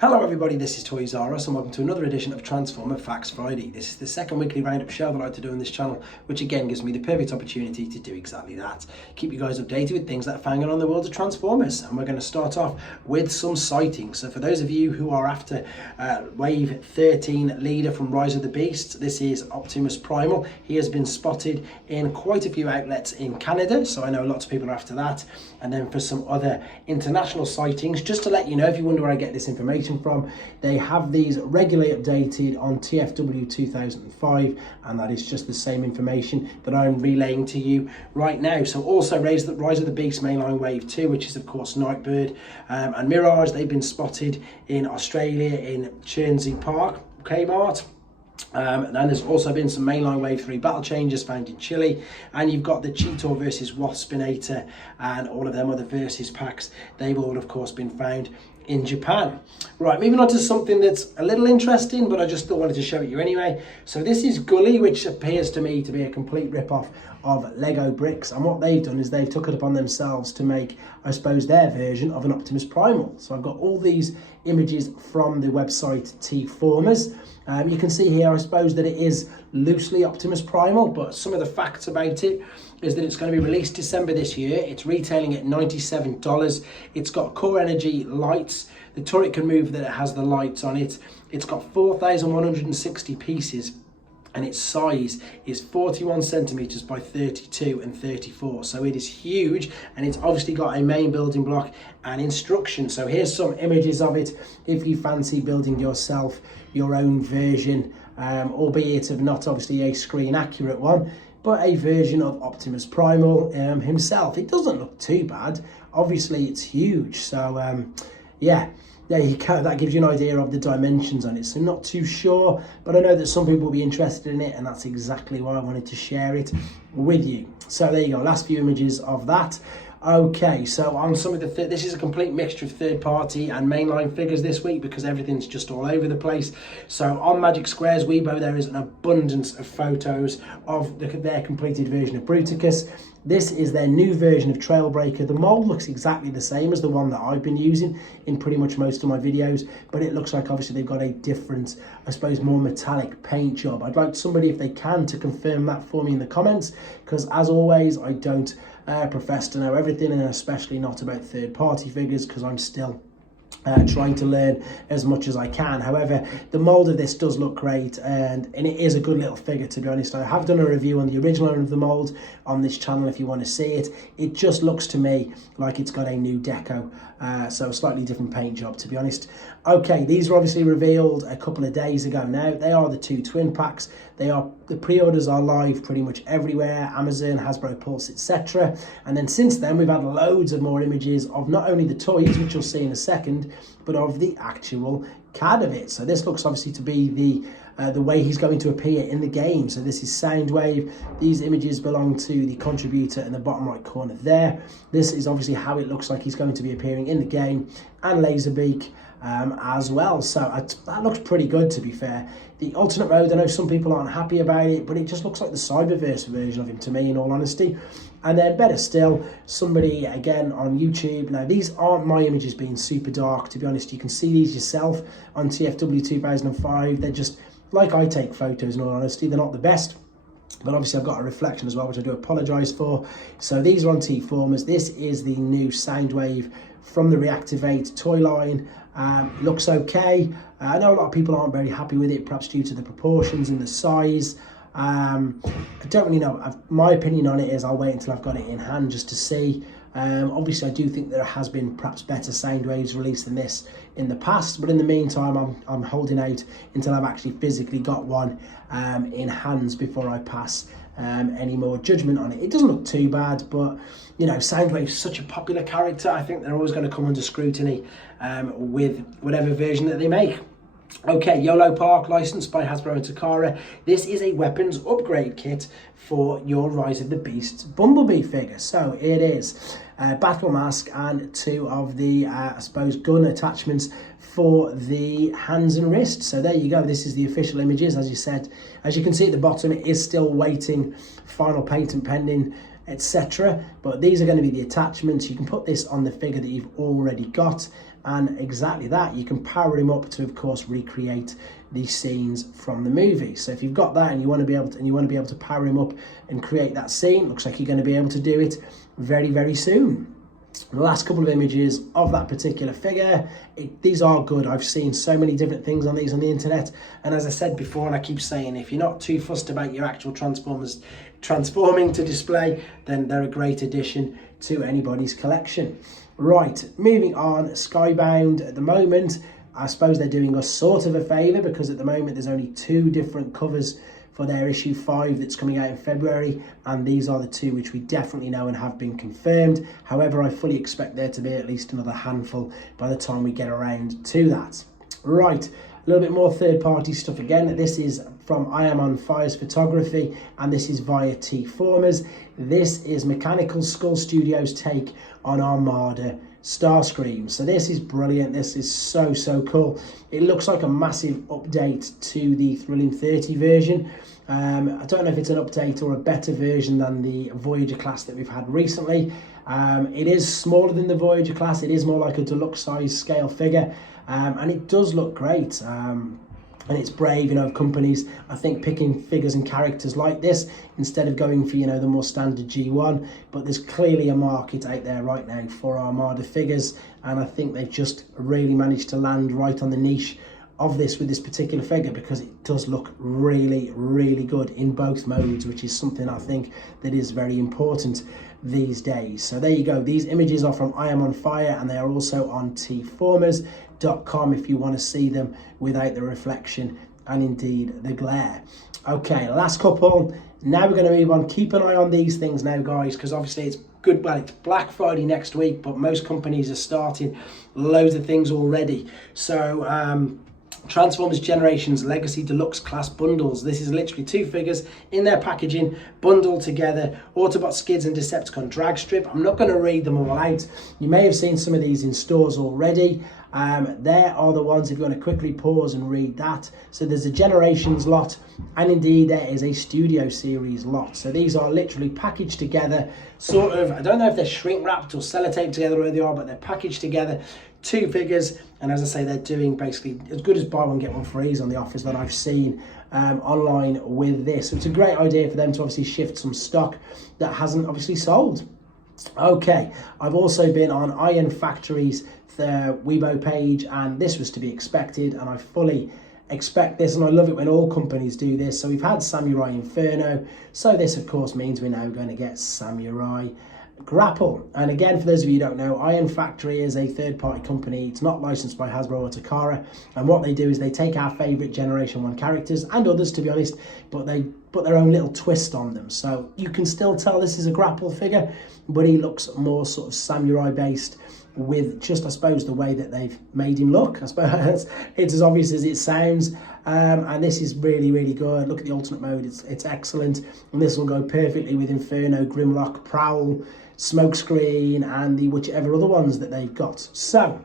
Hello everybody, this is Toys R Us and welcome to another edition of Transformer Facts Friday. This is the second weekly roundup show that I like to do on this channel, which again gives me the perfect opportunity to do exactly that. Keep you guys updated with things that are fanging on the world of Transformers, and we're going to start off with some sightings. So for those of you who are after Wave 13 leader from Rise of the Beasts, this is Optimus Primal. He has been spotted in quite a few outlets in Canada, so I know lots of people are after that. And then for some other international sightings, just to let you know, if you wonder where I get this information from, they have these regularly updated on TFW 2005, and that is just the same information that I'm relaying to you right now. So also Rise of the Beast mainline wave 2, which is of course Nightbird and Mirage. They've been spotted in Australia in Churnsey Park, Kmart. And there's also been some mainline wave 3 battle changes found in Chile, and you've got the Cheetor versus Waspinator and all of them other versus packs. They've all of course been found in Japan. Right, moving on to something that's a little interesting, but I just still wanted to show it you anyway. So this is Gully, which appears to me to be a complete rip-off of Lego bricks, and what they've done is they've took it upon themselves to make, I suppose, their version of an Optimus Primal. So I've got all these images from the website T-Formers. You can see here, I suppose, that it is loosely Optimus Primal, but some of the facts about it is that it's going to be released December this year. It's retailing at $97. It's got core energy lights. The turret can move that it has the lights on it. It's got 4,160 pieces, and its size is 41 centimeters by 32 and 34. So it is huge, and it's obviously got a main building block and instructions. So here's some images of it if you fancy building yourself your own version, albeit of not obviously a screen accurate one, but a version of Optimus Primal himself. It doesn't look too bad. Obviously it's huge, so yeah, there you go. That gives you an idea of the dimensions on it. So not too sure, but I know that some people will be interested in it, and that's exactly why I wanted to share it with you. So there you go, last few images of that. Okay, so on some of the this is a complete mixture of third party and mainline figures this week because everything's just all over the place. So on Magic Square's Weibo there is an abundance of photos of their completed version of Bruticus. This is their new version of Trailbreaker. The mold looks exactly the same as the one that I've been using in pretty much most of my videos, but it looks like obviously they've got a different, I suppose, more metallic paint job. I'd like somebody, if they can, to confirm that for me in the comments, because as always, I don't profess to know everything, and especially not about third-party figures, because I'm still trying to learn as much as I can. However, the mold of this does look great, and it is a good little figure, to be honest. I have done a review on the original of the mold on this channel if you want to see it. It just looks to me like it's got a new deco, so a slightly different paint job, to be honest. Okay, these were obviously revealed a couple of days ago now. They are the two twin packs. The pre-orders are live pretty much everywhere, Amazon, Hasbro Pulse, etc. And then since then we've had loads of more images of not only the toys, which you'll see in a second, but of the actual CAD of it. So this looks obviously to be the way he's going to appear in the game. So this is Soundwave. These images belong to the contributor in the bottom right corner there. This is obviously how it looks like he's going to be appearing in the game, and Laserbeak as well. So that looks pretty good, to be fair. The alternate road, I know some people aren't happy about it, but it just looks like the Cyberverse version of him to me, in all honesty. And then better still, somebody again on YouTube. Now these aren't my images being super dark, to be honest. You can see these yourself on TFW 2005. They're just like I take photos, in all honesty. They're not the best, but obviously I've got a reflection as well, which I do apologise for. So these are on T-Formers. This is the new Soundwave from the Reactivate toy line. Looks okay. I know a lot of people aren't very happy with it, perhaps due to the proportions and the size. I don't really know. My opinion on it is I'll wait until I've got it in hand just to see. Obviously I do think there has been perhaps better Soundwaves released than this in the past, but in the meantime I'm holding out until I've actually physically got one in hands before I pass any more judgment on it. It doesn't look too bad, but you know, Soundwave's such a popular character. I think they're always going to come under scrutiny with whatever version that they make. Okay, YOLO Park, licensed by Hasbro and Takara. This is a weapons upgrade kit for your Rise of the Beasts Bumblebee figure. So it is battle mask and two of the, I suppose, gun attachments for the hands and wrists. So there you go. This is the official images. As you said, as you can see at the bottom, it is still waiting final patent pending, etc. But these are going to be the attachments. You can put this on the figure that you've already got, and exactly that, you can power him up to, of course, recreate these scenes from the movie. So if you've got that and you want to be able to power him up and create that scene, looks like you're going to be able to do it very, very soon. The last couple of images of that particular figure, these are good. I've seen so many different things on these on the internet, and as I said before, and I keep saying, if you're not too fussed about your actual Transformers transforming to display, then they're a great addition to anybody's collection. Right, moving on, Skybound at the moment, I suppose they're doing us sort of a favour, because at the moment there's only 2 different covers for their issue 5 that's coming out in February, and these are the 2 which we definitely know and have been confirmed. However, I fully expect there to be at least another handful by the time we get around to that. Right, a little bit more third-party stuff again. This is from I Am On Fire's photography, and this is via T-Formers. This is Mechanical Skull Studios' take on Armada Starscream. So this is brilliant. This is so cool. It looks like a massive update to the Thrilling 30 version. I don't know if it's an update or a better version than the Voyager class that we've had recently. It is smaller than the Voyager class. It is more like a deluxe size scale figure, and it does look great. And it's brave, of companies, I think, picking figures and characters like this instead of going for, the more standard G1. But there's clearly a market out there right now for Armada figures, and I think they've just really managed to land right on the niche of this with this particular figure, because it does look really, really good in both modes, which is something I think that is very important these days. So there you go. These images are from I Am On Fire, and they are also on tformers.com if you want to see them without the reflection and indeed the glare. Okay, last couple. Now we're going to move on. Keep an eye on these things now, guys, because obviously it's good. Well, it's Black Friday next week, but most companies are starting loads of things already. So Transformers Generations Legacy Deluxe Class Bundles. This is literally 2 figures in their packaging, bundled together. Autobot Skids and Decepticon Drag Strip. I'm not going to read them all out. You may have seen some of these in stores already. There are the ones, if you want to quickly pause and read that. So there's a Generations lot, and indeed there is a Studio Series lot. So these are literally packaged together, sort of, I don't know if they're shrink wrapped or sellotaped together where they are, but they're packaged together. 2 figures, and as I say, they're doing basically as good as buy one get one frees on the offers that I've seen online with this. So it's a great idea for them to obviously shift some stock that hasn't obviously sold. Okay, I've also been on Ironfactory's Weibo page, and this was to be expected, and I fully expect this, and I love it when all companies do this. So we've had Samurai Inferno, so this of course means we're now going to get Samurai Grapple. And again, for those of you who don't know, Ironfactory is a third-party company. It's not licensed by Hasbro or Takara, and what they do is they take our favourite Generation 1 characters, and others to be honest, but they put their own little twist on them. So you can still tell this is a Grapple figure, but he looks more sort of samurai based, with just, I suppose, the way that they've made him look. I suppose it's as obvious as it sounds, and this is really, really good. Look at the alternate mode, it's excellent, and this will go perfectly with Inferno, Grimlock, Prowl, Smokescreen, and the whichever other ones that they've got. So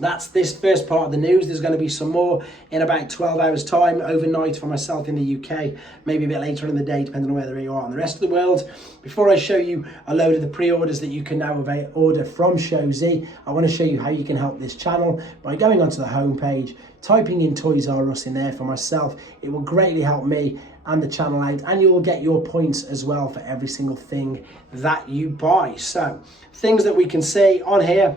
that's this first part of the news. There's going to be some more in about 12 hours time, overnight for myself in the UK, maybe a bit later in the day depending on whether you are in the rest of the world. Before I show you a load of the pre-orders that you can now order from ShowZ, I want to show you how you can help this channel by going onto the homepage, typing in Toys R Us in there for myself. It will greatly help me and the channel out, and you will get your points as well for every single thing that you buy. So things that we can see on here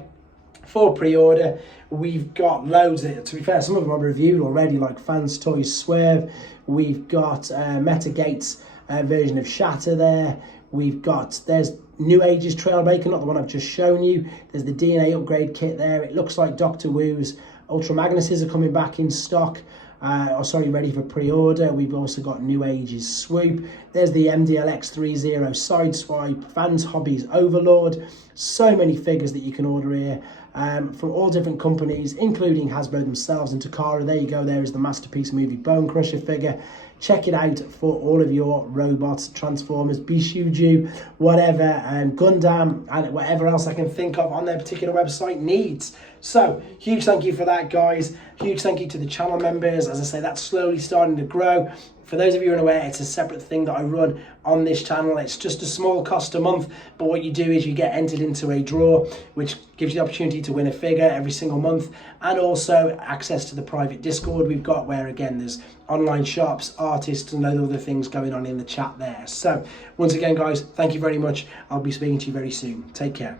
for pre-order, we've got loads. To be fair, some of them I've reviewed already, like Fans Toys Swerve. We've got Metagate's version of Shatter there. There's New Age's Trailbreaker, not the one I've just shown you. There's the DNA upgrade kit there. It looks like Doctor Wu's Ultra Magnuses are coming back in stock. Ready for pre-order. We've also got New Age's Swoop. There's the MDLX30 Sideswipe, Fans Hobbies Overlord. So many figures that you can order here from all different companies, including Hasbro themselves and Takara. There you go, there is the Masterpiece Movie Bone Crusher figure. check it out for all of your robots, Transformers, Bishuju, whatever, Gundam, and whatever else I can think of on their particular website needs. So, huge thank you for that, guys. Huge thank you to the channel members. As I say, that's slowly starting to grow. For those of you who are unaware, it's a separate thing that I run on this channel. It's just a small cost a month, but what you do is you get entered into a draw, which gives you the opportunity to win a figure every single month, and also access to the private Discord we've got, where again there's online shops, artists, and other things going on in the chat there. So once again, guys, thank you very much. I'll be speaking to you very soon. Take care.